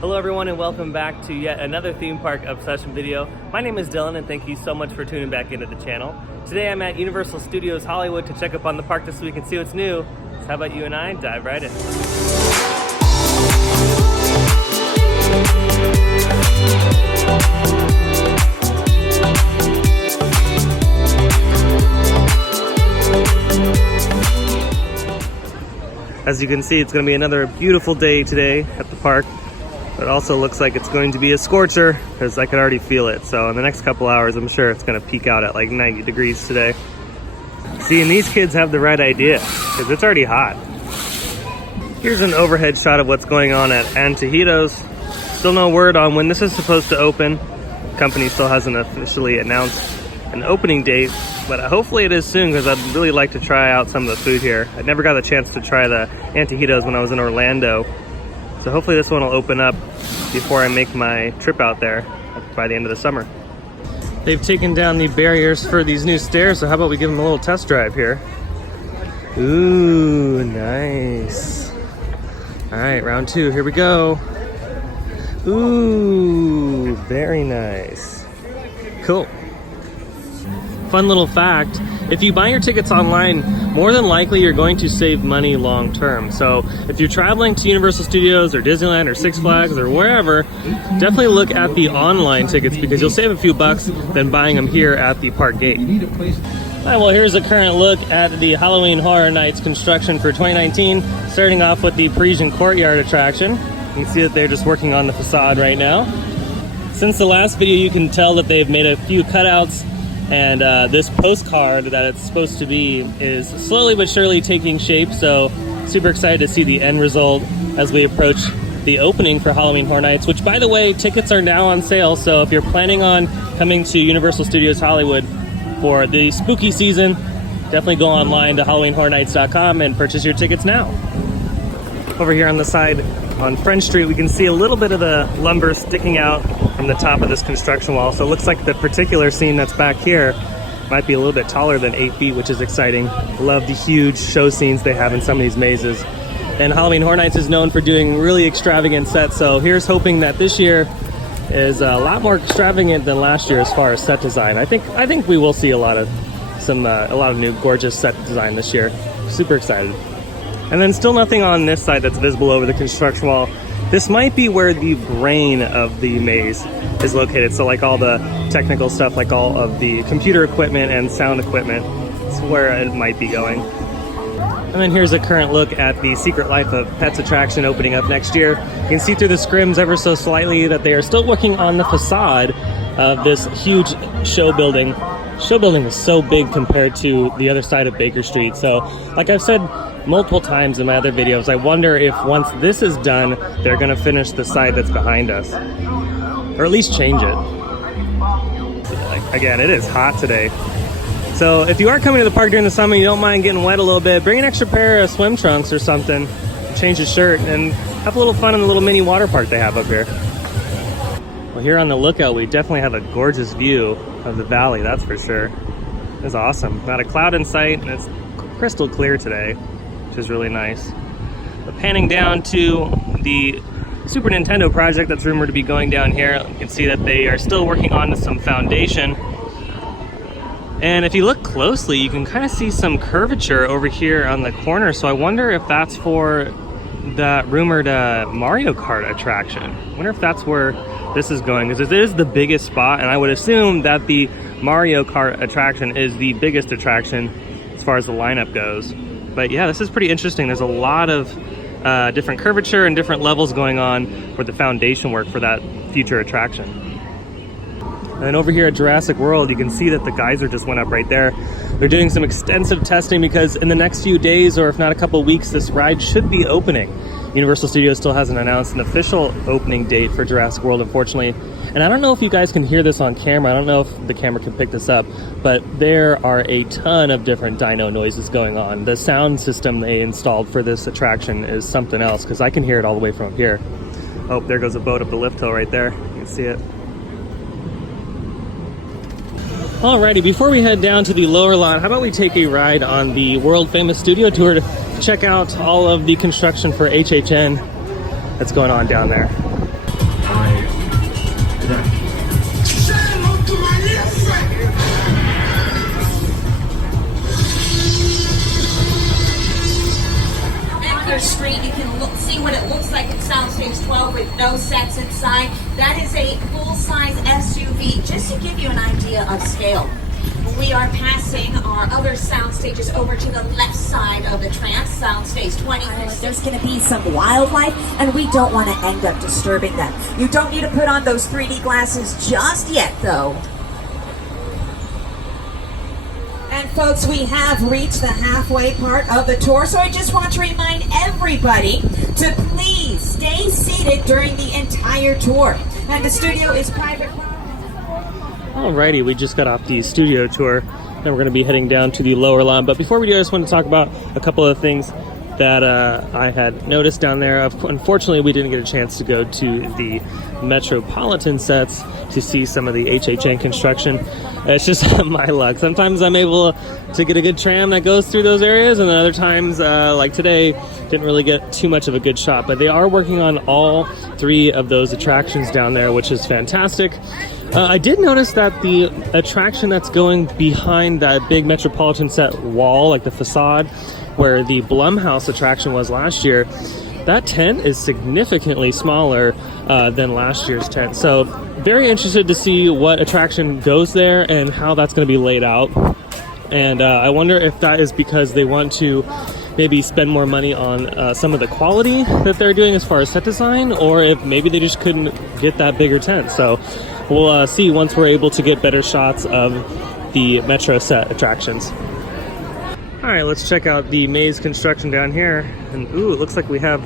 Hello everyone and welcome back to yet another theme park obsession video. My name is Dylan and thank you so much for tuning back into the channel. Today I'm at Universal Studios Hollywood to check up on the park this week and see what's new. So how about you and I dive right in. As you can see, it's going to be another beautiful day today at the park. It also looks like it's going to be a scorcher because I can already feel it. So in the next couple hours, I'm sure it's going to peak out at like 90 degrees today. See, and these kids have the right idea because it's already hot. Here's an overhead shot of what's going on at Untitled. Still no word on when this is supposed to open. The company still hasn't officially announced an opening date, but hopefully it is soon because I'd really like to try out some of the food here. I never got a chance to try the antijitos when I was in Orlando. So hopefully this one will open up before I make my trip out there by the end of the summer. They've taken down the barriers for these new stairs, so how about we give them a little test drive here. Ooh, nice. All right, round two, here we go. Ooh, very nice. Cool. Fun little fact, if you buy your tickets online, more than likely you're going to save money long term. So if you're traveling to Universal Studios or Disneyland or Six Flags or wherever, definitely look at the online tickets because you'll save a few bucks than buying them here at the park gate. All right, well, here's a current look at the Halloween Horror Nights construction for 2019, starting off with the Parisian Courtyard attraction. You can see that they're just working on the facade right now. Since the last video, you can tell that they've made a few cutouts, and this postcard that it's supposed to be is slowly but surely taking shape, so super excited to see the end result as we approach the opening for Halloween Horror Nights, which, by the way, tickets are now on sale, so if you're planning on coming to Universal Studios Hollywood for the spooky season, definitely go online to HalloweenHorrorNights.com and purchase your tickets now. Over here on the side on French Street, we can see a little bit of the lumber sticking out from the top of this construction wall. So it looks like the particular scene that's back here might be a little bit taller than 8 feet, which is exciting. Love the huge show scenes they have in some of these mazes. And Halloween Horror Nights is known for doing really extravagant sets. So here's hoping that this year is a lot more extravagant than last year as far as set design. I think we will see a lot of new gorgeous set design this year. Super excited. And then still nothing on this side that's visible over the construction wall. This might be where the brain of the maze is located. So like all the technical stuff, like all of the computer equipment and sound equipment, it's where it might be going. And then here's a current look at the Secret Life of Pets attraction opening up next year. You can see through the scrims ever so slightly that they are still working on the facade of this huge show building. Show building is so big compared to the other side of Baker Street. So like I've said multiple times in my other videos, I wonder if once this is done, they're gonna finish the side that's behind us, or at least change it. Again, it is hot today. So if you are coming to the park during the summer, you don't mind getting wet a little bit, bring an extra pair of swim trunks or something, change your shirt, and have a little fun in the little mini water park they have up here. Well, here on the lookout, we definitely have a gorgeous view of the valley, that's for sure. It's awesome. Not a cloud in sight, and it's crystal clear today, which is really nice. But panning down to the Super Nintendo project that's rumored to be going down here, you can see that they are still working on some foundation. And if you look closely, you can kind of see some curvature over here on the corner. So I wonder if that's for the rumored Mario Kart attraction. I wonder if that's where this is going, because it is the biggest spot, and I would assume that the Mario Kart attraction is the biggest attraction as far as the lineup goes. But yeah, this is pretty interesting. There's a lot of different curvature and different levels going on for the foundation work for that future attraction. And then over here at Jurassic World, you can see that the geyser just went up right there. They're doing some extensive testing because in the next few days, or if not a couple weeks, this ride should be opening. Universal Studios still hasn't announced an official opening date for Jurassic World, unfortunately. And I don't know if you guys can hear this on camera. I don't know if the camera can pick this up, but there are a ton of different dino noises going on. The sound system they installed for this attraction is something else, because I can hear it all the way from up here. Oh, there goes a boat up the lift hill right there. You can see it. Alrighty, before we head down to the lower lot, how about we take a ride on the world famous studio tour to check out all of the construction for HHN that's going on down there. smaller screen. You can see what it looks like in Soundstage 12 with no sets inside. That is a full-size SUV, just to give you an idea of scale. We are passing our other sound stages over to the left side of the trance, sound stage 20. There's going to be some wildlife, and we don't want to end up disturbing them. You don't need to put on those 3D glasses just yet, though. And folks, we have reached the halfway part of the tour, so I just want to remind everybody to please stay seated during the entire tour. And the studio is private. Alrighty, we just got off the studio tour. Now we're going to be heading down to the lower lawn. But before we do, I just want to talk about a couple of things that I had noticed down there. Unfortunately, we didn't get a chance to go to the Metropolitan sets to see some of the HHN construction. It's just my luck. Sometimes I'm able to get a good tram that goes through those areas, and then other times, like today, didn't really get too much of a good shot. But they are working on all 3 of those attractions down there, which is fantastic. I did notice that the attraction that's going behind that big Metropolitan set wall, like the facade, where the Blumhouse attraction was last year, that tent is significantly smaller than last year's tent. So very interested to see what attraction goes there and how that's going to be laid out. And I wonder if that is because they want to maybe spend more money on some of the quality that they're doing as far as set design, or if maybe they just couldn't get that bigger tent. So we'll see once we're able to get better shots of the Metro set attractions. All right, let's check out the maze construction down here. And ooh, it looks like we have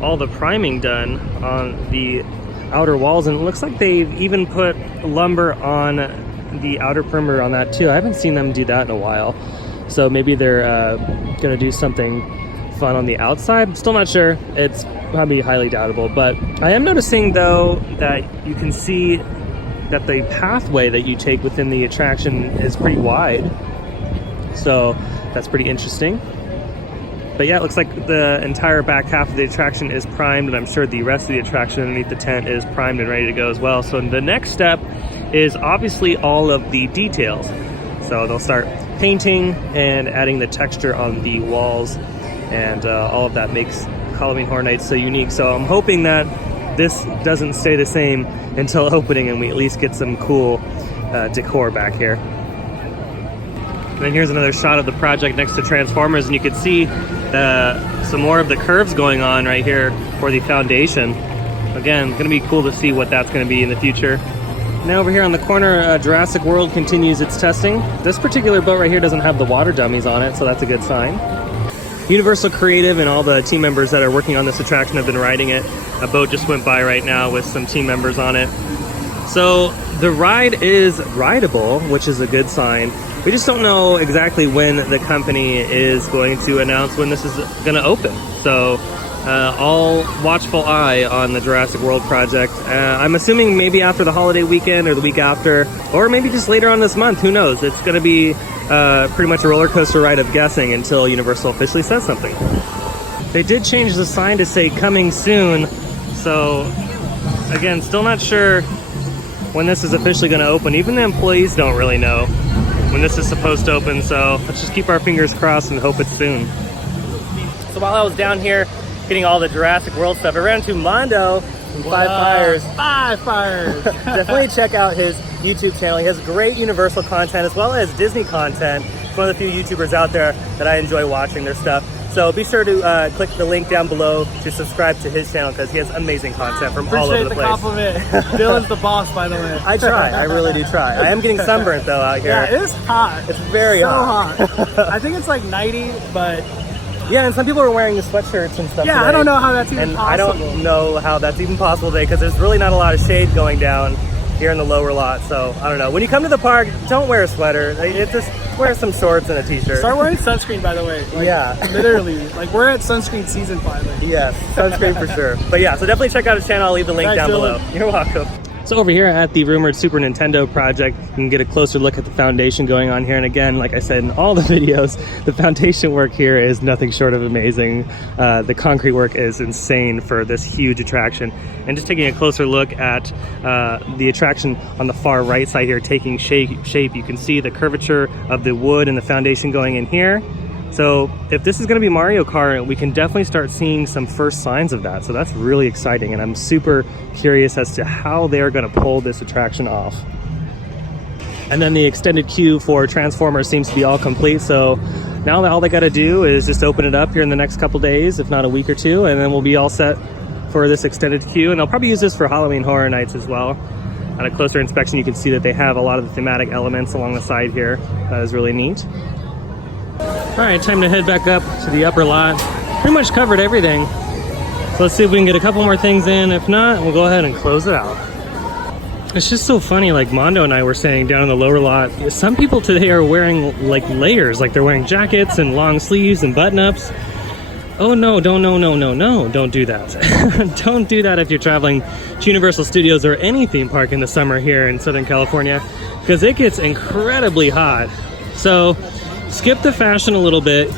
all the priming done on the outer walls, and it looks like they've even put lumber on the outer perimeter on that too. I haven't seen them do that in a while. So maybe they're gonna do something fun on the outside. Still not sure. It's probably highly doubtable, but I am noticing though that you can see that the pathway that you take within the attraction is pretty wide. So that's pretty interesting. But yeah, it looks like the entire back half of the attraction is primed, and I'm sure the rest of the attraction underneath the tent is primed and ready to go as well. So the next step is obviously all of the details. So they'll start painting and adding the texture on the walls, and all of that makes Halloween Horror Nights so unique. So I'm hoping that this doesn't stay the same until opening and we at least get some cool decor back here. And then here's another shot of the project next to Transformers, and you can see some more of the curves going on right here for the foundation. Again, gonna be cool to see what that's gonna be in the future. Now over here on the corner, Jurassic World continues its testing. This particular boat right here doesn't have the water dummies on it, so that's a good sign. Universal Creative and all the team members that are working on this attraction have been riding it. A boat just went by right now with some team members on it. So the ride is rideable, which is a good sign. We just don't know exactly when the company is going to announce when this is going to open. So all watchful eye on the Jurassic World project. I'm assuming maybe after the holiday weekend or the week after, or maybe just later on this month. Who knows? It's going to be pretty much a roller coaster ride of guessing until Universal officially says something. They did change the sign to say coming soon. So again, still not sure when this is officially going to open. Even the employees don't really know when this is supposed to open. So let's just keep our fingers crossed and hope it's soon. So while I was down here getting all the Jurassic World stuff, I ran into Mondo from Five Fires. Definitely check out his YouTube channel. He has great Universal content as well as Disney content. He's one of the few YouTubers out there that I enjoy watching their stuff. So be sure to click the link down below to subscribe to his channel because he has amazing content from all over the place. Appreciate the compliment. Dylan's the boss, by the way. I try. I really do try. I am getting sunburnt though out here. Yeah, it is hot. It's very hot. I think it's like 90, but yeah, and some people are wearing the sweatshirts and stuff yeah, today. I don't know how that's even possible. I don't know how that's even possible today because there's really not a lot of shade going down here in the lower lot. So I don't know. When you come to the park, don't wear a sweater. Just wear some shorts and a t-shirt. Start wearing sunscreen, by the way. Like, yeah. Literally. Like, we're at sunscreen season finally. Yes, sunscreen for sure. But yeah, so definitely check out his channel. I'll leave the link down below. You're welcome. So over here at the rumored Super Nintendo project, you can get a closer look at the foundation going on here. And again, like I said in all the videos, the foundation work here is nothing short of amazing. The concrete work is insane for this huge attraction. And just taking a closer look at the attraction on the far right side here taking shape, you can see the curvature of the wood and the foundation going in here. So if this is going to be Mario Kart, we can definitely start seeing some first signs of that. So that's really exciting, and I'm super curious as to how they're going to pull this attraction off. And then the extended queue for Transformers seems to be all complete. So now all they got to do is just open it up here in the next couple days, if not a week or two, and then we'll be all set for this extended queue. And they'll probably use this for Halloween Horror Nights as well. At a closer inspection, you can see that they have a lot of the thematic elements along the side here. That is really neat. All right, time to head back up to the upper lot. Pretty much covered everything. So let's see if we can get a couple more things in. If not, we'll go ahead and close it out. It's just so funny, like Mondo and I were saying down in the lower lot, some people today are wearing like layers, like they're wearing jackets and long sleeves and button-ups. Oh no, don't do that. Don't do that if you're traveling to Universal Studios or any theme park in the summer here in Southern California, because it gets incredibly hot. So skip the fashion a little bit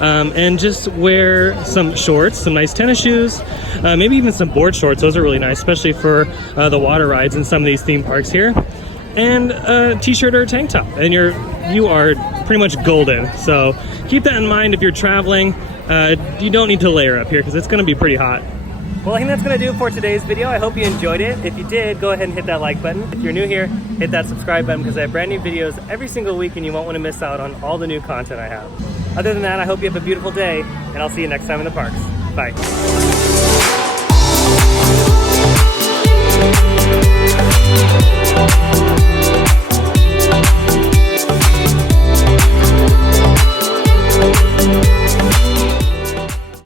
and just wear some shorts, some nice tennis shoes, maybe even some board shorts. Those are really nice, especially for the water rides in some of these theme parks here. And a t-shirt or a tank top, and you are pretty much golden. So keep that in mind if you're traveling. You don't need to layer up here because it's going to be pretty hot. Well, I think that's going to do it for today's video. I hope you enjoyed it. If you did, go ahead and hit that like button. If you're new here, hit that subscribe button because I have brand new videos every single week and you won't want to miss out on all the new content I have. Other than that, I hope you have a beautiful day and I'll see you next time in the parks. Bye.